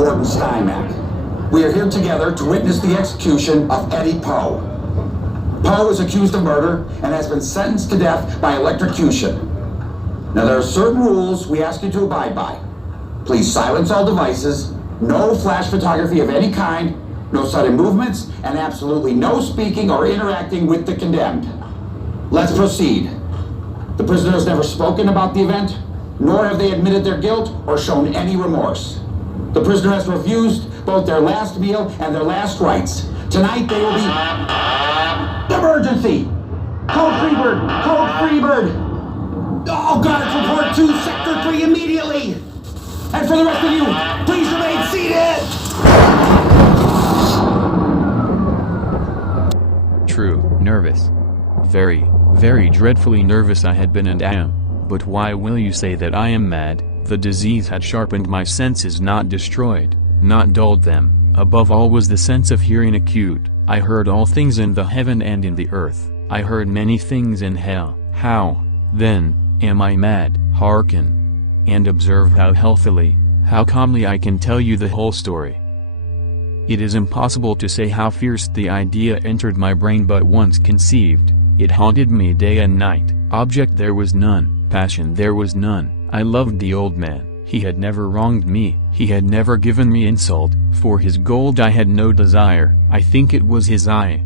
Warden Steinmack. We are here together to witness the execution of Eddie Poe. Poe is accused of murder and has been sentenced to death by electrocution. Now, there are certain rules we ask you to abide by. Please silence all devices, no flash photography of any kind, no sudden movements, and absolutely no speaking or interacting with the condemned. Let's proceed. The prisoner has never spoken about the event, nor have they admitted their guilt or shown any remorse. The prisoner has refused both their last meal and their last rites. Tonight they will be... Emergency! Code Freebird! Code Freebird! Oh, guards, report to Sector 3 immediately! And for the rest of you, please remain seated! True, nervous. Very, very dreadfully nervous I had been and am. But why will you say that I am mad? The disease had sharpened my senses, not destroyed, not dulled them. Above all was the sense of hearing acute. I heard all things in the heaven and in the earth. I heard many things in hell. How, then, am I mad? Hearken. And observe how healthily, how calmly I can tell you the whole story. It is impossible to say how fierce the idea entered my brain, but once conceived, it haunted me day and night. Object there was none, passion there was none. I loved the old man. He had never wronged me, he had never given me insult. For his gold I had no desire. I think it was his eye.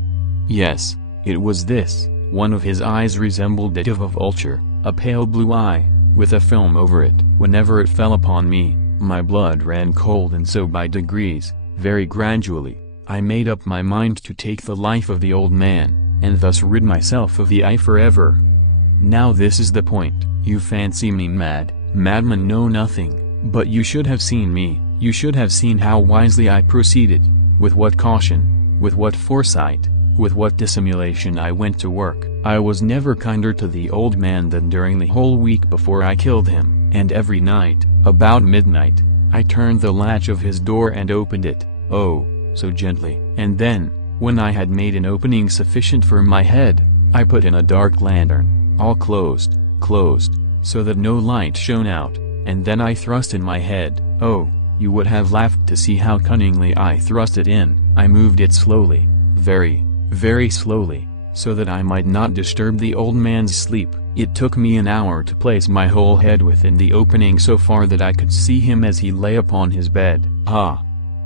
Yes, it was this. One of his eyes resembled that of a vulture, a pale blue eye, with a film over it. Whenever it fell upon me, my blood ran cold, and so by degrees, very gradually, I made up my mind to take the life of the old man, and thus rid myself of the eye forever. Now this is the point. You fancy me mad. Madmen know nothing, but you should have seen me. You should have seen how wisely I proceeded, with what caution, with what foresight, with what dissimulation I went to work. I was never kinder to the old man than during the whole week before I killed him, and every night, about midnight, I turned the latch of his door and opened it, oh, so gently. And then, when I had made an opening sufficient for my head, I put in a dark lantern, all closed, so that no light shone out, and then I thrust in my head. Oh, you would have laughed to see how cunningly I thrust it in. I moved it slowly, very, very slowly, so that I might not disturb the old man's sleep. It took me an hour to place my whole head within the opening so far that I could see him as he lay upon his bed. Ah!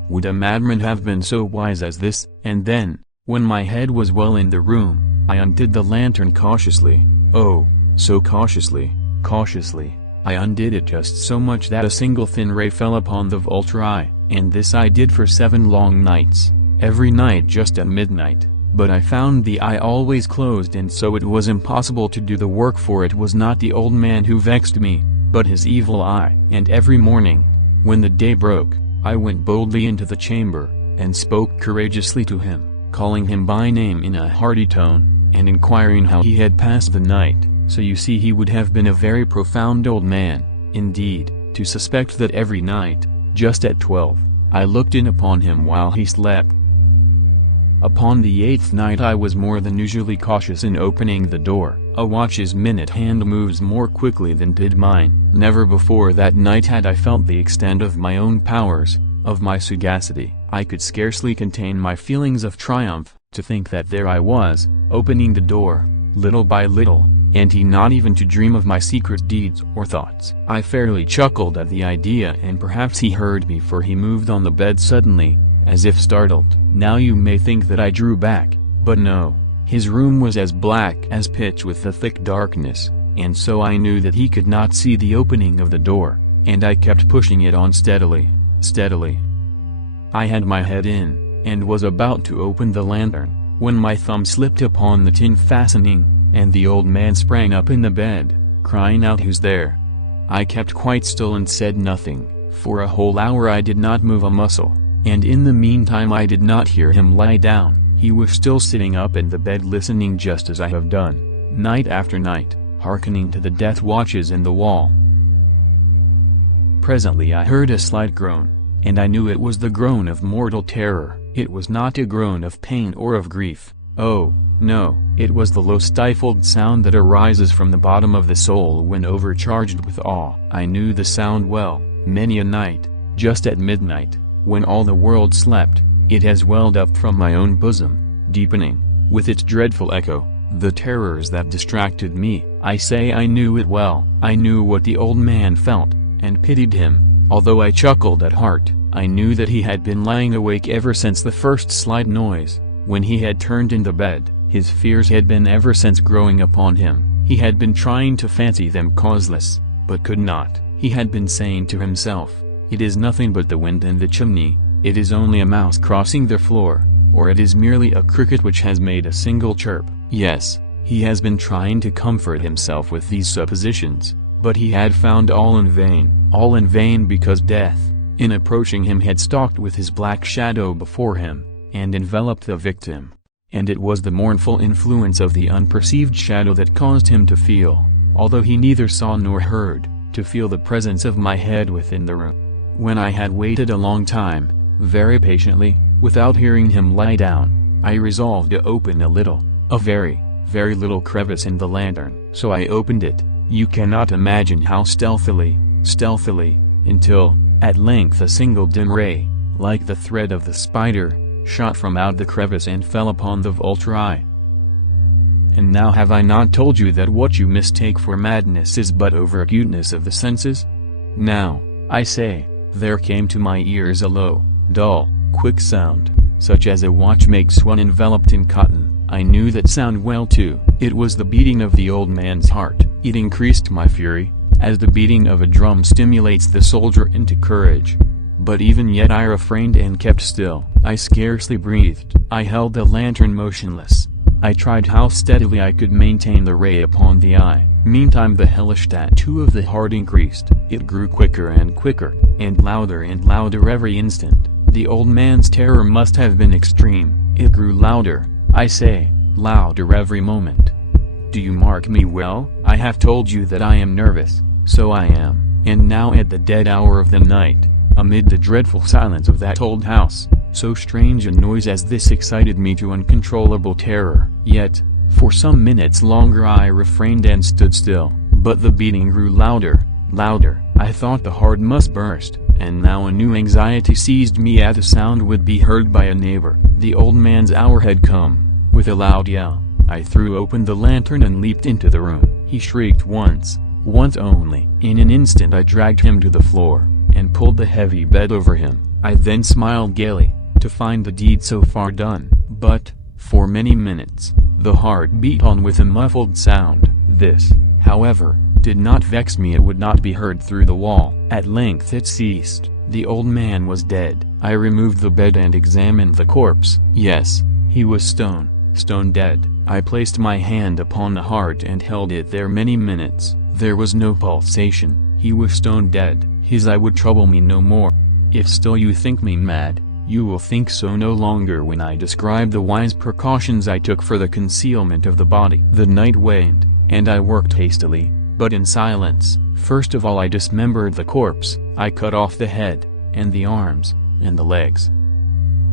Would a madman have been so wise as this? And then, when my head was well in the room, I undid the lantern cautiously. Oh, so cautiously. I undid it just so much that a single thin ray fell upon the vulture eye, and this I did for 7 long nights, every night just at midnight. But I found the eye always closed, and so it was impossible to do the work, for it was not the old man who vexed me, but his evil eye. And every morning, when the day broke, I went boldly into the chamber, and spoke courageously to him, calling him by name in a hearty tone, and inquiring how he had passed the night. So you see, he would have been a very profound old man, indeed, to suspect that every night, just at 12, I looked in upon him while he slept. Upon the 8th night I was more than usually cautious in opening the door. A watch's minute hand moves more quickly than did mine. Never before that night had I felt the extent of my own powers, of my sagacity. I could scarcely contain my feelings of triumph, to think that there I was, opening the door, little by little, and he not even to dream of my secret deeds or thoughts. I fairly chuckled at the idea, and perhaps he heard me, for he moved on the bed suddenly, as if startled. Now you may think that I drew back, but no. His room was as black as pitch with the thick darkness, and so I knew that he could not see the opening of the door, and I kept pushing it on steadily. I had my head in, and was about to open the lantern, when my thumb slipped upon the tin fastening, and the old man sprang up in the bed, crying out, "Who's there?" I kept quite still and said nothing. For a whole hour I did not move a muscle, and in the meantime I did not hear him lie down. He was still sitting up in the bed, listening just as I have done, night after night, hearkening to the death watches in the wall. Presently I heard a slight groan, and I knew it was the groan of mortal terror. It was not a groan of pain or of grief. Oh, no, it was the low stifled sound that arises from the bottom of the soul when overcharged with awe. I knew the sound well. Many a night, just at midnight, When all the world slept, it has welled up from my own bosom, deepening, with its dreadful echo, the terrors that distracted me. I say I knew it well. I knew what the old man felt, and pitied him. Although I chuckled at heart, I knew that he had been lying awake ever since the first slight noise, when he had turned in the bed. His fears had been ever since growing upon him. He had been trying to fancy them causeless, but could not. He had been saying to himself, "It is nothing but the wind in the chimney, it is only a mouse crossing the floor, or it is merely a cricket which has made a single chirp." Yes, he has been trying to comfort himself with these suppositions, but he had found all in vain because death, in approaching him, had stalked with his black shadow before him, and enveloped the victim. And it was the mournful influence of the unperceived shadow that caused him to feel, although he neither saw nor heard, to feel the presence of my head within the room. When I had waited a long time, very patiently, without hearing him lie down, I resolved to open a very, very little crevice in the lantern. So I opened it, you cannot imagine how stealthily, until, at length, a single dim ray, like the thread of the spider, shot from out the crevice and fell upon the vulture eye. And now have I not told you that what you mistake for madness is but overacuteness of the senses? Now, I say, there came to my ears a low, dull, quick sound, such as a watch makes when enveloped in cotton. I knew that sound well too. It was the beating of the old man's heart. It increased my fury, as the beating of a drum stimulates the soldier into courage. But even yet I refrained and kept still. I scarcely breathed. I held the lantern motionless. I tried how steadily I could maintain the ray upon the eye. Meantime the hellish tattoo of the heart increased. It grew quicker and quicker, and louder every instant. The old man's terror must have been extreme. It grew louder, I say, louder every moment. Do you mark me well? I have told you that I am nervous. So I am. And now at the dead hour of the night, amid the dreadful silence of that old house, so strange a noise as this excited me to uncontrollable terror. Yet, for some minutes longer I refrained and stood still, but the beating grew louder. I thought the heart must burst, and now a new anxiety seized me as the sound would be heard by a neighbor. The old man's hour had come. With a loud yell, I threw open the lantern and leaped into the room. He shrieked once only. In an instant I dragged him to the floor, and pulled the heavy bed over him. I then smiled gaily, to find the deed so far done. But, for many minutes, the heart beat on with a muffled sound. This, however, did not vex me. It would not be heard through the wall. At length it ceased. The old man was dead. I removed the bed and examined the corpse. Yes, he was stone dead. I placed my hand upon the heart and held it there many minutes. There was no pulsation. He was stone dead. His eye would trouble me no more. If still you think me mad, you will think so no longer when I describe the wise precautions I took for the concealment of the body. The night waned, and I worked hastily, but in silence. First of all I dismembered the corpse. I cut off the head, and the arms, and the legs.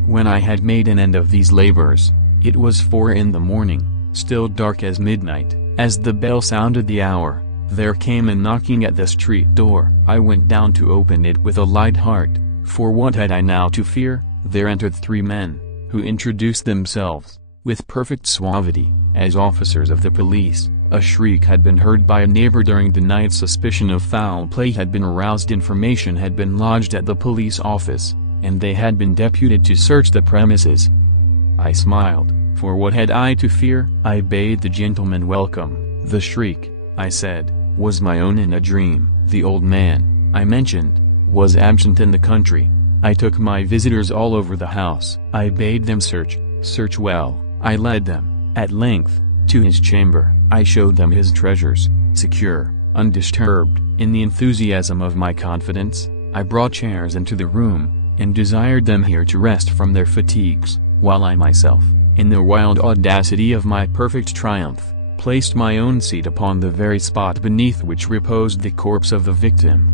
When I had made an end of these labors, it was 4 in the morning, still dark as midnight. As the bell sounded the hour, there came a knocking at the street door. I went down to open it with a light heart, for what had I now to fear? There entered 3 men, who introduced themselves, with perfect suavity, as officers of the police. A shriek had been heard by a neighbor during the night. Suspicion of foul play had been aroused. Information had been lodged at the police office, and they had been deputed to search the premises. I smiled, for what had I to fear? I bade the gentleman welcome. The shriek, I said, was my own in a dream. The old man, I mentioned, was absent in the country. I took my visitors all over the house. I bade them search well. I led them, at length, to his chamber. I showed them his treasures, secure, undisturbed. In the enthusiasm of my confidence, I brought chairs into the room, and desired them here to rest from their fatigues, while I myself, in the wild audacity of my perfect triumph, placed my own seat upon the very spot beneath which reposed the corpse of the victim.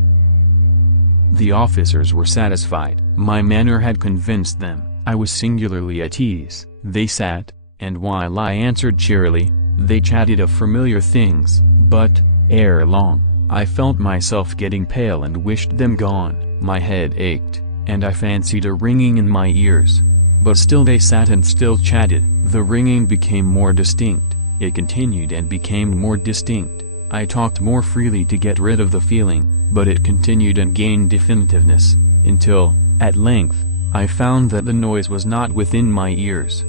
The officers were satisfied. My manner had convinced them. I was singularly at ease. They sat, and while I answered cheerily, they chatted of familiar things. But, ere long, I felt myself getting pale and wished them gone. My head ached, and I fancied a ringing in my ears. But still they sat and still chatted. The ringing became more distinct, it continued and became more distinct. I talked more freely to get rid of the feeling, but it continued and gained definitiveness, until, at length, I found that the noise was not within my ears.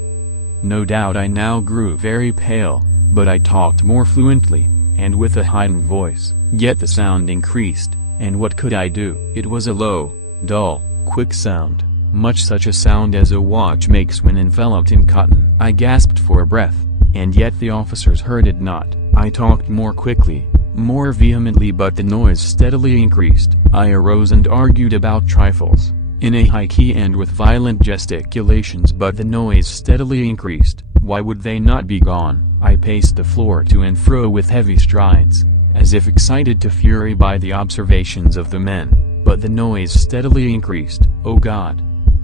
No doubt I now grew very pale, but I talked more fluently, and with a heightened voice. Yet the sound increased, and what could I do? It was a low, dull, quick sound, much such a sound as a watch makes when enveloped in cotton. I gasped for breath, and yet the officers heard it not. I talked more quickly, more vehemently, but the noise steadily increased. I arose and argued about trifles, in a high key and with violent gesticulations, but the noise steadily increased. Why would they not be gone? I paced the floor to and fro with heavy strides, as if excited to fury by the observations of the men, but the noise steadily increased. Oh God!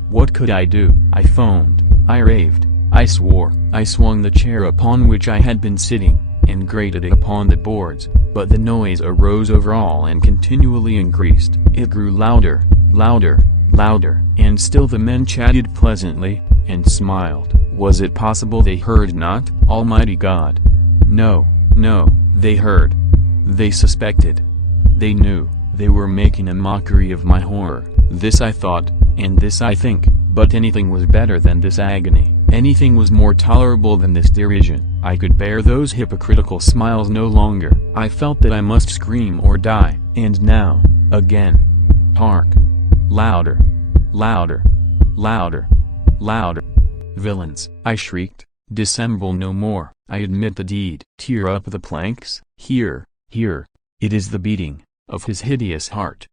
What could I do? I foamed, I raved, I swore. I swung the chair upon which I had been sitting, and grated it upon the boards, but the noise arose over all and continually increased. It grew louder, louder, louder, and still the men chatted pleasantly, and smiled. Was it possible they heard not? Almighty God! No, no, they heard. They suspected. They knew. They were making a mockery of my horror. This I thought, and this I think, but anything was better than this agony. Anything was more tolerable than this derision. I could bear those hypocritical smiles no longer. I felt that I must scream or die. And now, again. Hark! Louder! Louder! Louder! Louder! Villains! I shrieked. Dissemble no more. I admit the deed. Tear up the planks. Here, here. It is the beating of his hideous heart.